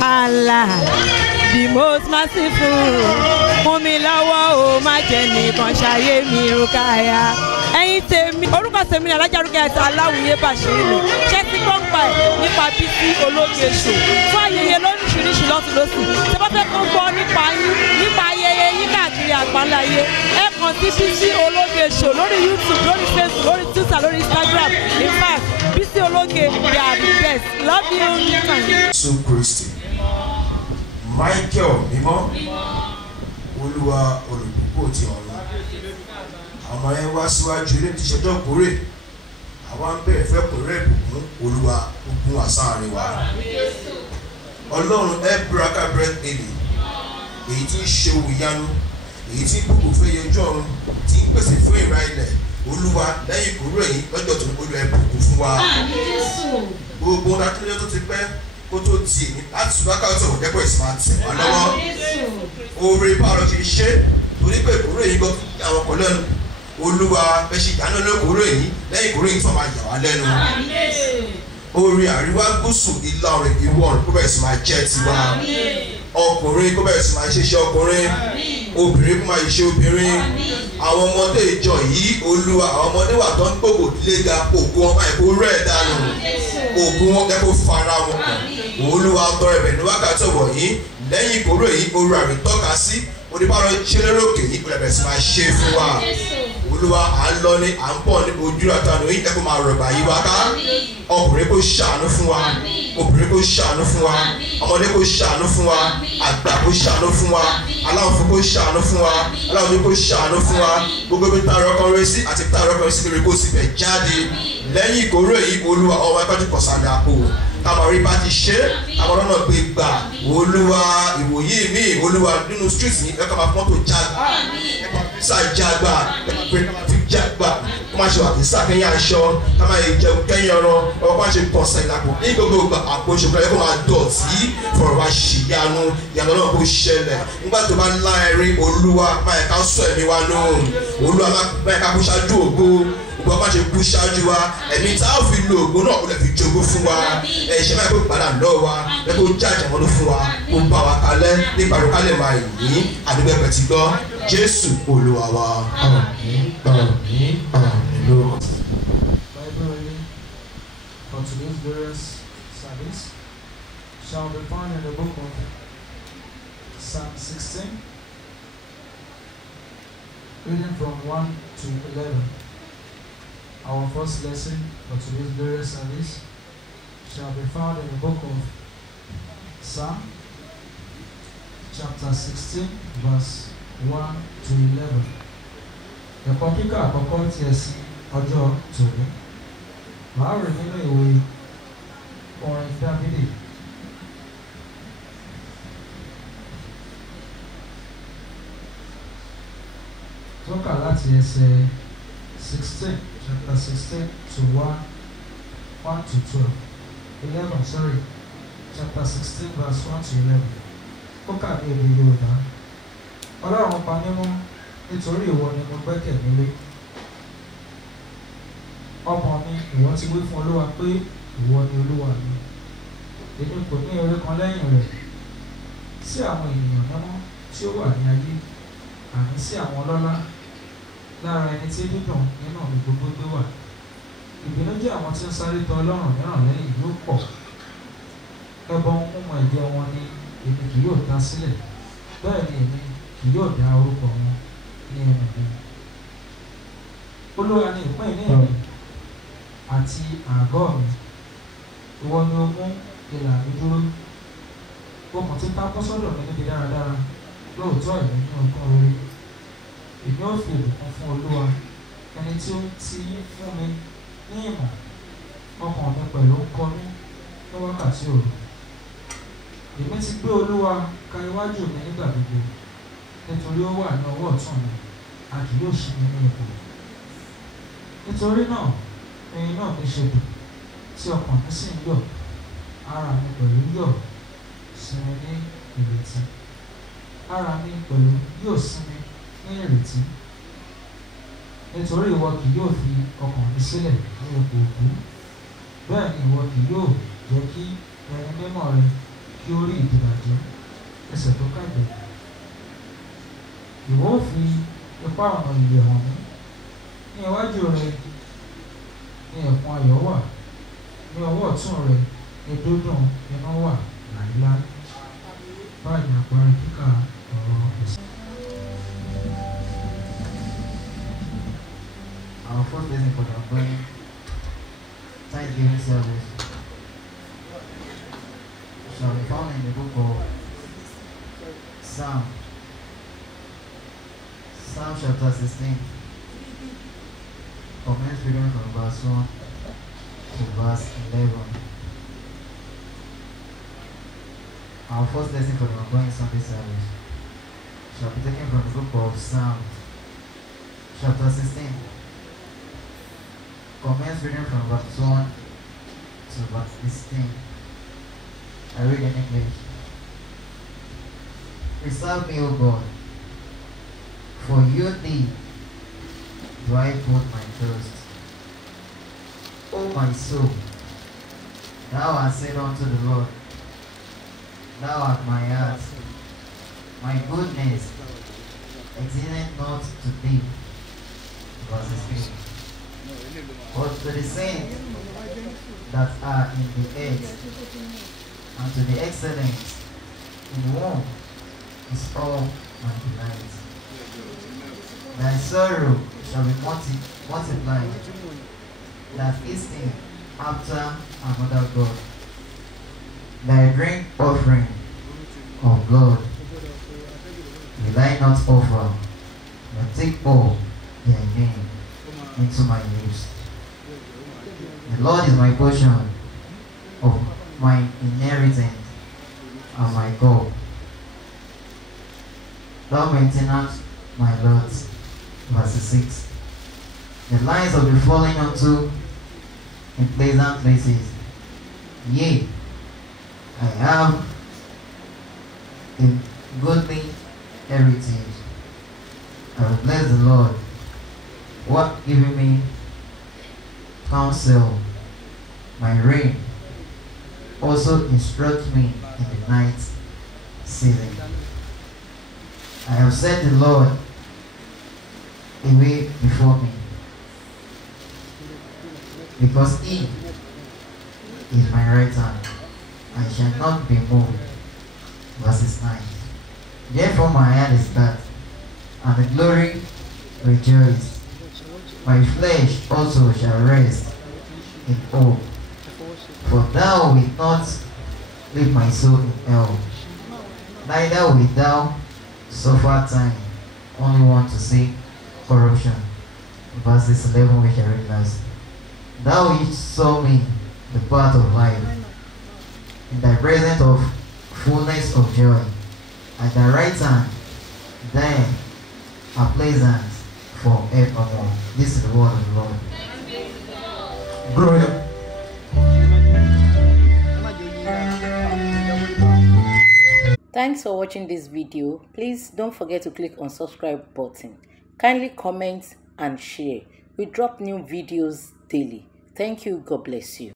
Allah, the most merciful. Fún mi lọ́wọ́ o má jẹ́ nìkan ṣayé mi Rukaya. Ẹ̀yin tèmi orúkọ tèmi ni Alájà Rukaya Aláwìyé Bàṣírù. Ṣé ti gbọ́ ń pa ẹ̀ nípa Bisi Ologe Show? Fún ayẹyẹ lóríṣiríṣi lọ́tùlọ́sì. Ṣé bá fẹ́ kó gbọ́ nípa yín nípa ayẹyẹ yín káàkiri àgbáńláyé? Ẹ kàn sí Bisi Ologe Show lórí YouTube, lórí Facebook, lórí Twitter, lórí Instagram. In fact, Bisi Ologe, they are the best. Love you. So Christy, Michael Mimo, Olúwa olùbùkún ti ọ̀run. Àwọn ẹ wá síwájú ilé ti ṣẹjọ́ kórè. Àwọn ń bẹ̀rẹ̀ fẹ́ kórè ìbùkún Olúwa ogun àsáàrin wa. Ọlọ́run ẹ búraká bread èlé. Èyí tí ń ṣe òwò ìyanu. Èyí tí ń gbogbo fẹ́ yẹjú ọ̀run. Tí ń pèsè fún ìra ilẹ̀. Olúwa lẹ́yìn kórè yìí lọ́jọ́ tó ń Olúwa ẹ bùkún fún wa. Gbogbo ọ̀dà tó lé tó ti pẹ́ kó tó di èmi láti ṣùgbọ́n ọ̀tọ̀ dẹ́kọ̀ ìsìn máa tẹ̀ wá lọ́wọ́. Oore báwo ṣe ṣe torí pé kórè yìí gbọ́ àwọn ọkọ̀ lẹ́nu. Olúwa bẹ́ ṣe ìdáná lókòrò yìí lẹ́yìn kórè yìí tó máa yà wá lẹ́nu. Oore àríwá gúúsù ìlà oòrùn ìwọ̀ oòrùn kó bẹ̀rẹ̀ sí máa jẹ́ tiwa. Ọkùnrin kó bẹ̀rẹ̀ sí máa ṣiṣẹ́ ọkùnrin. Obìnrin kó máa ṣiṣẹ́ obìnrin. Àwọn ọmọdé ìjọ yìí Olúwa àwọn ọmọdé wà tó ń gbogbo léga ògùn ọmọ ẹ̀kọ́ rẹ̀ dànù. Ògùn wọn kẹ́kọ̀ọ́ fara wọn kàn. Olúwa tọrọ ẹ̀bẹ̀ ní wákàtí ọ̀wọ̀ yìí lẹ́yìn ìkórè yìí oore àmì tọ́ka sí oníbàárọ̀ ṣẹlẹ́rọ̀kè yìí kò lẹ́bẹ̀ẹ́ sí máa ṣe fún wa. Olúwa à ń lọ ní à ń bọ̀ ní ojú àtàlù yìí ẹ̀kọ́ máa rọ̀gbà yí wa ká. Ọkùnrin kò ṣàánú fún wa, obìnrin kò ṣàánú fún wa, ọmọdé kò ṣàánú fún wa, àgbà kò ṣàánú fún wa, aláwọ̀ kò ṣàánú fún wa, aláwọ̀ kò ṣàánú fún wa. Gbogbo ibi táwọn ọkọ rẹ sí àti táwọn ọkọ rẹ sí kiri kò sì bẹ̀ jáde. Lẹ́yìn ìkórè yìí Olúwa ọmọ ẹgbẹ́ tó kọ̀ sàdá kò. Táwọn orí bá ti ṣe àwọn ọ̀nà gbé gbà. Olúwa ìwòyí mi Olúwa nínú street ní ẹ̀ka máa fọ́tò jágbá. Ẹ̀ka físà jágbá. Ẹ̀ka fi jágbá. Kó máa ṣe wà físà kẹ́yìn aṣọ. Ká máa yẹ jẹun kẹ́yìn ọ̀rọ̀. Ọkọ̀ máa ṣe kọ̀ọ̀sẹ̀ ìlàpọ̀. Ní gbogbo ìgbà àpò ìṣòkòrò ẹ̀kọ́ máa dọ̀tí. Fọ̀rọ̀ wá ṣì yanu. Ìyanu náà kò ṣẹlẹ̀. Nígbà tó bá lá ẹ̀rín Olúwa máa ẹ̀ka sọ ẹ̀mí wa nù. Olúwa máa ẹ̀ka kó ṣáájú ògo. Gbogbo ọba ṣe kú ṣáájú wa ẹ̀mí tá a fi lo ògbó náà kó lè fi jogún fún wa ẹ̀ṣẹ̀ máa kó padà lọ́wọ́ wa ẹ kó jájà wọn ló fún wa kó bá wa kalẹ̀ nípa ló kálẹ̀ máa yìí àdúgbò ẹ̀pẹ̀ ti gbọ́ Jésù Olúwa wa. Àmín àmín àmín lórúkọ. Bible reading for today's glorious service shall be found in the book of Psalm 16, reading from 1 to 11. Our first lesson for today's glorious service shall be found in the book of Psalm, chapter 16, verse 1 to 11. Ẹ̀kọ́ kíkà àkọ́kọ́ tí ẹ sí ọjọ́ tòní. Màá rìn nínú ìwé orin Dáfídì. Tó kà láti ẹsẹ̀ 16. Chapter 16 to 1 to 12. 11, sorry. Chapter 16 verse 1 to 11. Ó kà ní èdè Yorùbá. Ọlọ́run pa mí mọ́ nítorí ìwọ ni mo gbẹ́kẹ̀ mi lé. Ọmọ mi, ìwọ ti wí fún Olúwa pé ìwọ ni Olúwa mi. Èmi kò ní ère kan lẹ́yìn rẹ̀. Sí àwọn ènìyàn mímọ́ tí ó wà ní ayé, àní sí àwọn ọlọ́lá. Lára ẹni tí dídùn nínú mi gbogbo gbé wà. Ìbínú jẹ́ àwọn tí ń sáré tọ Ọlọ́run mìíràn lẹ́yìn yóò pọ̀. Ẹbọ mímú ẹ̀jẹ̀ wọn ni èmi kì yóò ta sílẹ̀. Bẹ́ẹ̀ ni èmi kì yóò dá orúkọ wọn ní ẹnu mi. Olúwa ni ìpín ìní mi àti àgọ́ mi. Ìwọ ni o mú ìlà mi dúró. Okùn tí pápọ́ sọ́dọ̀ mi níbi dáradára lóòótọ́ ẹ̀mí ní ọgbọ́n orí. Èmi ó fi ìbùkún fún Olúwa ẹni tí ó ti fún mi ní ìmọ̀. Ọkàn mi pẹ̀lú ń kọnú ní wákàtí òru. Èmi ti gbé Olúwa ka iwájú mi nígbà gbogbo nítorí ó wà ní ọwọ́ ọ̀tún mi a kì yóò ṣí mi ní ipò. Nítorí náà ẹyin náà mi ṣe dùn tí ọkàn mi sì ń yọ̀ ara mi pẹ̀lú yọ̀ sinmi ní ìrètí. Ara mi pẹ̀lú yóò sinmi ní ìrètí. Nítorí ìwọ kì yóò fi ọkàn mi sílẹ̀ ní ipò òkú. Bẹ́ẹ̀ ni ìwọ kì yóò jẹ́ kí ẹni mímọ́ rẹ kí kí ó rí ìdìbàjẹ́ ẹsẹ̀ tó kàgbẹ́. Ìwọ ó fi ipá ọ̀nà ìyè hàn mí. Ní iwájú rẹ ní ẹ̀kún ayọ̀ wà, ní ọwọ́ ọ̀tún rẹ ní dúdùn iná wà láíláí. Báyìí ni àparí kíkà ọ̀rọ̀ ẹ̀sìn. Our first lesson for the ongoing Thanksgiving service shall be found in the book of Psalm chapter 16, commence reading from verse 1 to verse 11. Our first lesson for the ongoing Sunday service shall be taken from the book of Psalm chapter 16. Commence reading from verse 1 to verse 16. I read in English. Preserve me, O God, for you thee do I put my trust. O my soul, thou hast said unto the Lord, thou art my heart, my goodness exceedeth not to thee. Verse 16. But to the saints that are in the earth, and to the excellent in whom is all my delight. Thy sorrow shall be multiplied, that hasting after another God. Thy drink offering of blood will I not offer, but take all thy name into my lips. The Lord is my portion of my inheritance and my God. Thou maintainest my lots. Verse 6. The lines of the falling unto in pleasant places. Yea, I have a goodly heritage. I will bless the Lord. What giving me counsel, my reign also instruct me in the night season. I have set the Lord away before me, because he is my right hand, I shall not be moved. Verses 9. Therefore my hand is glad, and the glory rejoice. My flesh also shall rest in hope. For thou wilt not leave my soul in hell, neither wilt thou suffer time only one to see corruption. Verses 11 which I read last. Thou wilt show me the path of life. In thy presence of fullness of joy, at thy right hand there are pleasant forevermore. This is the word of the Lord. Glory. Thanks for watching this video. Please don't forget to click on subscribe button. Kindly comment and share. We drop new videos daily. Thank you. God bless you.